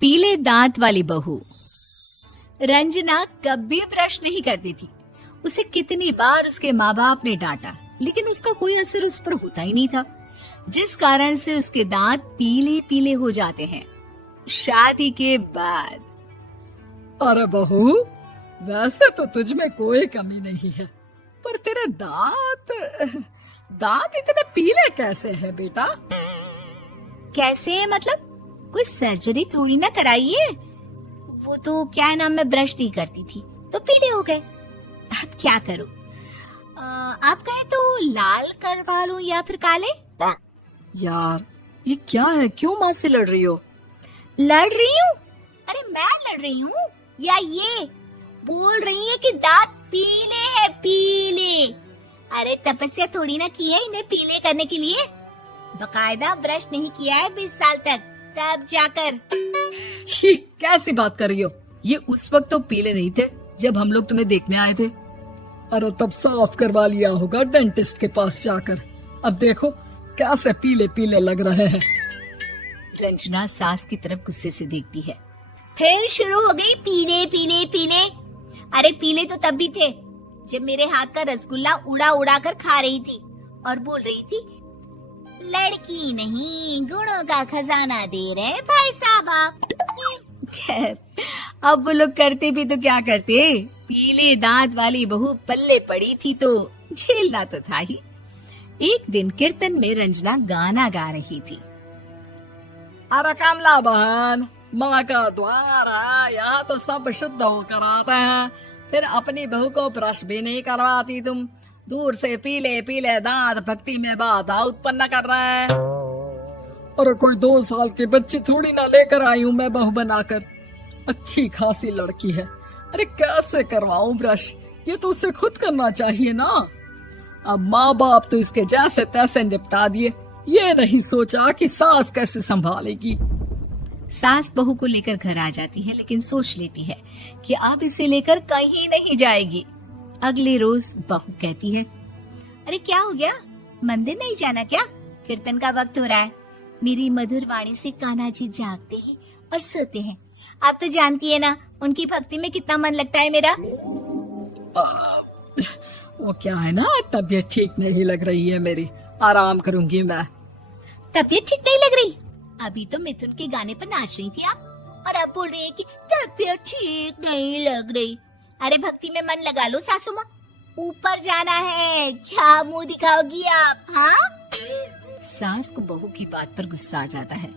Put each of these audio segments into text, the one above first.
पीले दांत वाली बहू। रंजना कभी ब्रश नहीं करती थी। उसे कितनी बार उसके माँ बाप ने डांटा, लेकिन उसका कोई असर उस पर होता ही नहीं था, जिस कारण से उसके दांत पीले पीले हो जाते हैं। शादी के बाद। अरे बहू, वैसे तो तुझ में कोई कमी नहीं है, पर तेरे दांत इतने पीले कैसे हैं बेटा? कैसे मतलब? कोई सर्जरी थोड़ी ना कराइए। वो तो क्या नाम, मैं ब्रश नहीं करती थी तो पीले हो गए। अब क्या करूं? आप कहें तो लाल करवा लूं या फिर काले? यार ये क्या है, क्यों माँ से लड़ रही हो? लड़ रही हूँ? अरे मैं लड़ रही हूँ या ये बोल रही है कि दांत पीले हैं, पीले। अरे तपस्या थोड़ी ना की है इन्हें पीले करने के लिए। बकायदा ब्रश नहीं किया है 20 साल तक, तब जाकर। छी, कैसी बात कर रही हो? ये उस वक्त तो पीले नहीं थे जब हम लोग तुम्हें देखने आए थे। अरे तब साफ करवा लिया होगा डेंटिस्ट के पास जाकर। अब देखो कैसे पीले पीले लग रहे हैं। रंजना सास की तरफ गुस्से से देखती है। फिर शुरू हो गई पीले पीले पीले। अरे पीले तो तब भी थे जब मेरे हाथ का रसगुल्ला उड़ा उड़ा कर खा रही थी और बोल रही थी, लड़की नहीं गुणों का खजाना दे रहे भाई साहब आप। खैर, अब वो लोग करते भी तो क्या करते, पीले दांत वाली बहू पल्ले पड़ी थी तो झेलना तो था ही। एक दिन कीर्तन में रंजना गाना गा रही थी। अरे कमला बहन, माँ का द्वार है, यहाँ तो सब शुद्ध होकर आते हैं, फिर अपनी बहू को ब्रश भी नहीं करवाती तुम। दूर से पीले पीले दांत भक्ति में बाधा उत्पन्न कर रहे हैं। अरे कोई 2 साल के बच्चे थोड़ी ना लेकर आई हूँ मैं बहू बनाकर। अच्छी खासी लड़की है, अरे कैसे करवाऊं ब्रश? ये तो उसे खुद करना चाहिए ना। अब माँ बाप तो इसके जैसे तैसे निपटा दिए, ये नहीं सोचा कि सास कैसे संभालेगी। सास बहू को लेकर घर आ जाती है, लेकिन सोच लेती है कि अब इसे लेकर कहीं नहीं जाएगी। अगले रोज बहू कहती है, अरे क्या हो गया, मंदिर नहीं जाना क्या? कीर्तन का वक्त हो रहा है। मेरी मधुर वाणी से कान्हा जी जागते हैं और सोते हैं। आप तो जानती है ना उनकी भक्ति में कितना मन लगता है मेरा। वो क्या है ना, तबीयत ठीक नहीं लग रही है मेरी, आराम करूंगी मैं। तबीयत ठीक नहीं लग रही? अभी तो मिथुन के गाने पर नाच रही थी आप, और अब बोल रही है कि तबीयत ठीक नहीं लग रही। अरे भक्ति में मन लगा लो सासू माँ, ऊपर जाना है, क्या मुंह दिखाओगी आप? हाँ? सास को बहू की बात पर गुस्सा आ जाता है।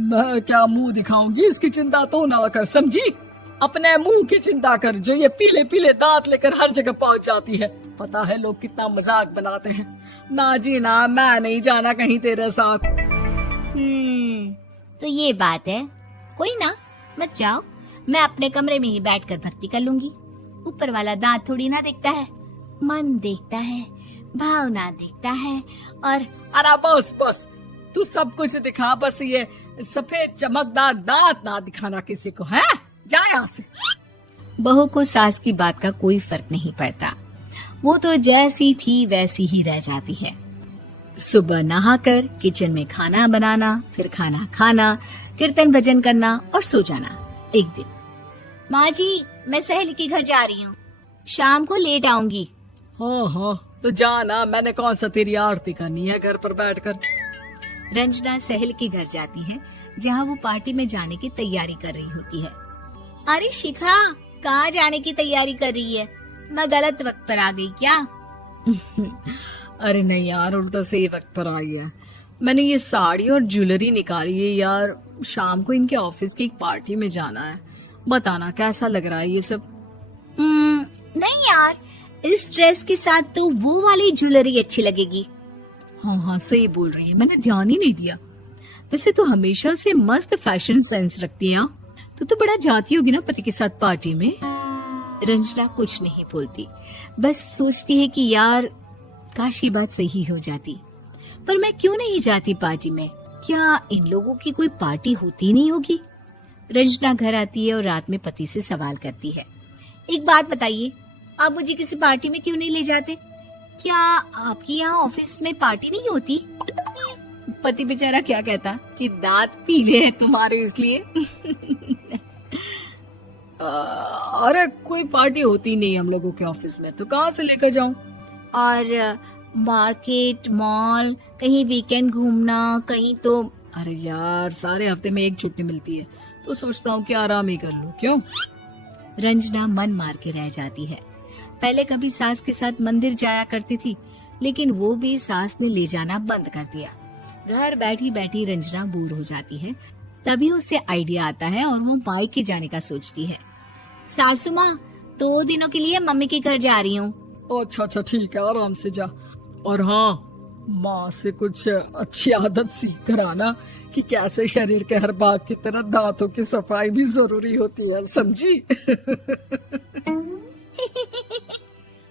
मैं क्या मुंह दिखाऊंगी, इसकी चिंता तो ना कर, समझी? अपने मुंह की चिंता कर, जो ये पीले पीले दांत लेकर हर जगह पहुंच जाती है। पता है लोग कितना मजाक बनाते हैं। ना जी ना, मैं नहीं जाना कहीं तेरे साथ। तो ये बात है, कोई ना, मत जाओ, मैं अपने कमरे में ही बैठकर भक्ति कर लूंगी। ऊपर वाला दांत थोड़ी ना देखता है, मन देखता है, भावना देखता है। और अरे बस बस, तू सब कुछ दिखा, बस ये सफेद चमकदार दांत ना दिखाना किसी को, है? जा यहाँ से। बहू को सास की बात का कोई फर्क नहीं पड़ता, वो तो जैसी थी वैसी ही रह जाती है। सुबह नहाकर किचन में खाना बनाना, फिर खाना खाना, कीर्तन भजन करना और सो जाना। एक दिन, माँ जी मैं सहेली के घर जा रही हूँ, शाम को लेट आऊंगी। हाँ हाँ तो जाना, मैंने कौन सा तेरी आरती करनी है घर पर बैठकर। रंजना सहेली के घर जाती है, जहाँ वो पार्टी में जाने की तैयारी कर रही होती है। अरे शिखा, कहाँ जाने की तैयारी कर रही है? मैं गलत वक्त पर आ गई क्या? अरे नहीं यार, उल्टा सही वक्त पर आई है। मैंने ये साड़ी और ज्वेलरी निकाली है यार, शाम को इनके ऑफिस की एक पार्टी में जाना है। बताना कैसा लग रहा है ये सब? नहीं यार, इस ड्रेस के साथ तो वो वाली ज्वेलरी अच्छी लगेगी। हाँ हाँ सही बोल रही है, मैंने ध्यान ही नहीं दिया। वैसे तो हमेशा से मस्त फैशन सेंस रखती है। तो बड़ा जाती होगी ना पति के साथ पार्टी में। रंजना कुछ नहीं बोलती, बस सोचती है कि यार काश ये बात सही हो जाती, पर मैं क्यों नहीं जाती पार्टी में? क्या इन लोगों की कोई पार्टी होती नहीं होगी? रंजना घर आती है और रात में पति से सवाल करती है, एक बात बताइए, आप मुझे किसी पार्टी में क्यों नहीं ले जाते? क्या आपके यहाँ ऑफिस में पार्टी नहीं होती? पति बेचारा क्या कहता कि दांत पीले हैं तुम्हारे इसलिए। अरे कोई पार्टी होती नहीं हम लोगों के ऑफिस में, तो कहाँ से लेकर जाऊं? और मार्केट, मॉल, कहीं वीकेंड घूमना, कहीं तो। अरे यार, सारे हफ्ते में एक छुट्टी मिलती है, तो सोचता हूँ कि आराम ही कर लूं। क्यों? रंजना मन मार के रह जाती है। पहले कभी सास के साथ मंदिर जाया करती थी, लेकिन वो भी सास ने ले जाना बंद कर दिया। घर बैठी बैठी रंजना बोर हो जाती है। तभी उसे आइडिया आता है और वो मायके जाने का सोचती है। सासू माँ, 2 दिनों के लिए मम्मी के घर जा रही हूँ। अच्छा अच्छा ठीक है, आराम से जा। और हाँ, माँ से कुछ अच्छी आदत सीख कर आना कि कैसे शरीर के हर भाग की तरह दांतों की सफाई भी जरूरी होती है, समझी?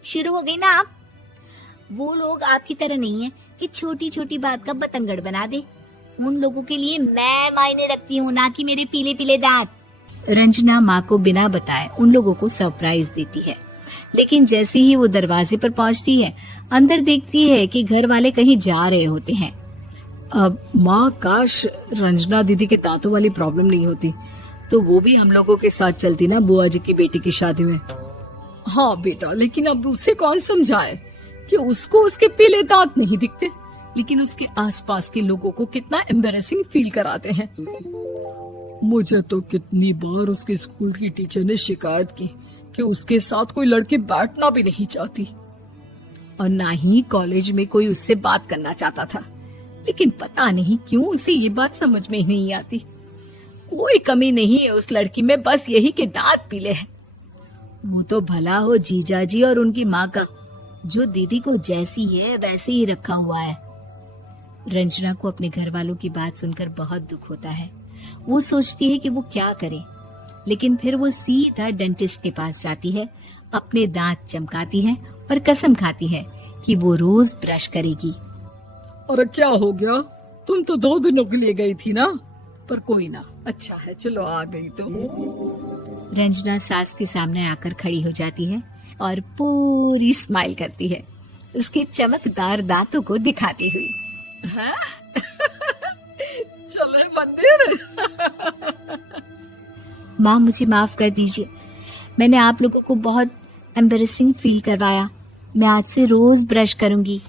शुरू हो गई ना आप। वो लोग आपकी तरह नहीं है कि छोटी छोटी बात का बतंगड़ बना दे। उन लोगों के लिए मैं मायने रखती हूँ, ना कि मेरे पीले पीले दांत। रंजना माँ को बिना बताए उन लोगों को सरप्राइज देती है, लेकिन जैसे ही वो दरवाजे पर पहुँचती है, अंदर देखती है कि घर वाले कहीं जा रहे होते हैं। अब माँ, काश रंजना दीदी के दांतों वाली प्रॉब्लम नहीं होती, तो वो भी हम लोगों के साथ चलती ना बुआ जी की बेटी की शादी में। हाँ बेटा, लेकिन अब उसे कौन समझाए कि उसको उसके पीले दांत नहीं दिखते, लेकिन उसके आसपास के लोगों को कितना एम्बैरेसिंग फील कराते हैं। मुझे तो कितनी बार उसके स्कूल की टीचर ने शिकायत की कि उसके साथ कोई लड़की बैठना भी नहीं चाहती, और ना ही कॉलेज में कोई उससे बात करना चाहता था। लेकिन पता नहीं क्यों उसे ये बात समझ में ही नहीं आती। कोई कमी नहीं है उस लड़की में, बस यही कि दांत पीले हैं। वो तो भला हो जीजा जी और उनकी माँ का, जो दीदी को जैसी है वैसे ही रखा हुआ है। रंजना को अपने घर वालों की बात सुनकर बहुत दुख होता है। वो सोचती है कि वो क्या करे, लेकिन फिर वो सीधा डेंटिस्ट के पास जाती है, अपने दांत चमकाती है और कसम खाती है कि वो रोज ब्रश करेगी। अरे क्या हो गया? तुम तो 2 दिनों के लिए गई थी ना, पर कोई ना, अच्छा है, चलो आ गई तो। रंजना सास के सामने आकर खड़ी हो जाती है और पूरी स्माइल करती है, उसके चमकदार दांतों को दिखाती हुई। हैं? चले मंदिर। माँ, मुझे माफ कर दीजिए, मैंने आप लोगों को बहुत एम्बैरेसिंग फील करवाया। मैं आज से रोज ब्रश करूंगी।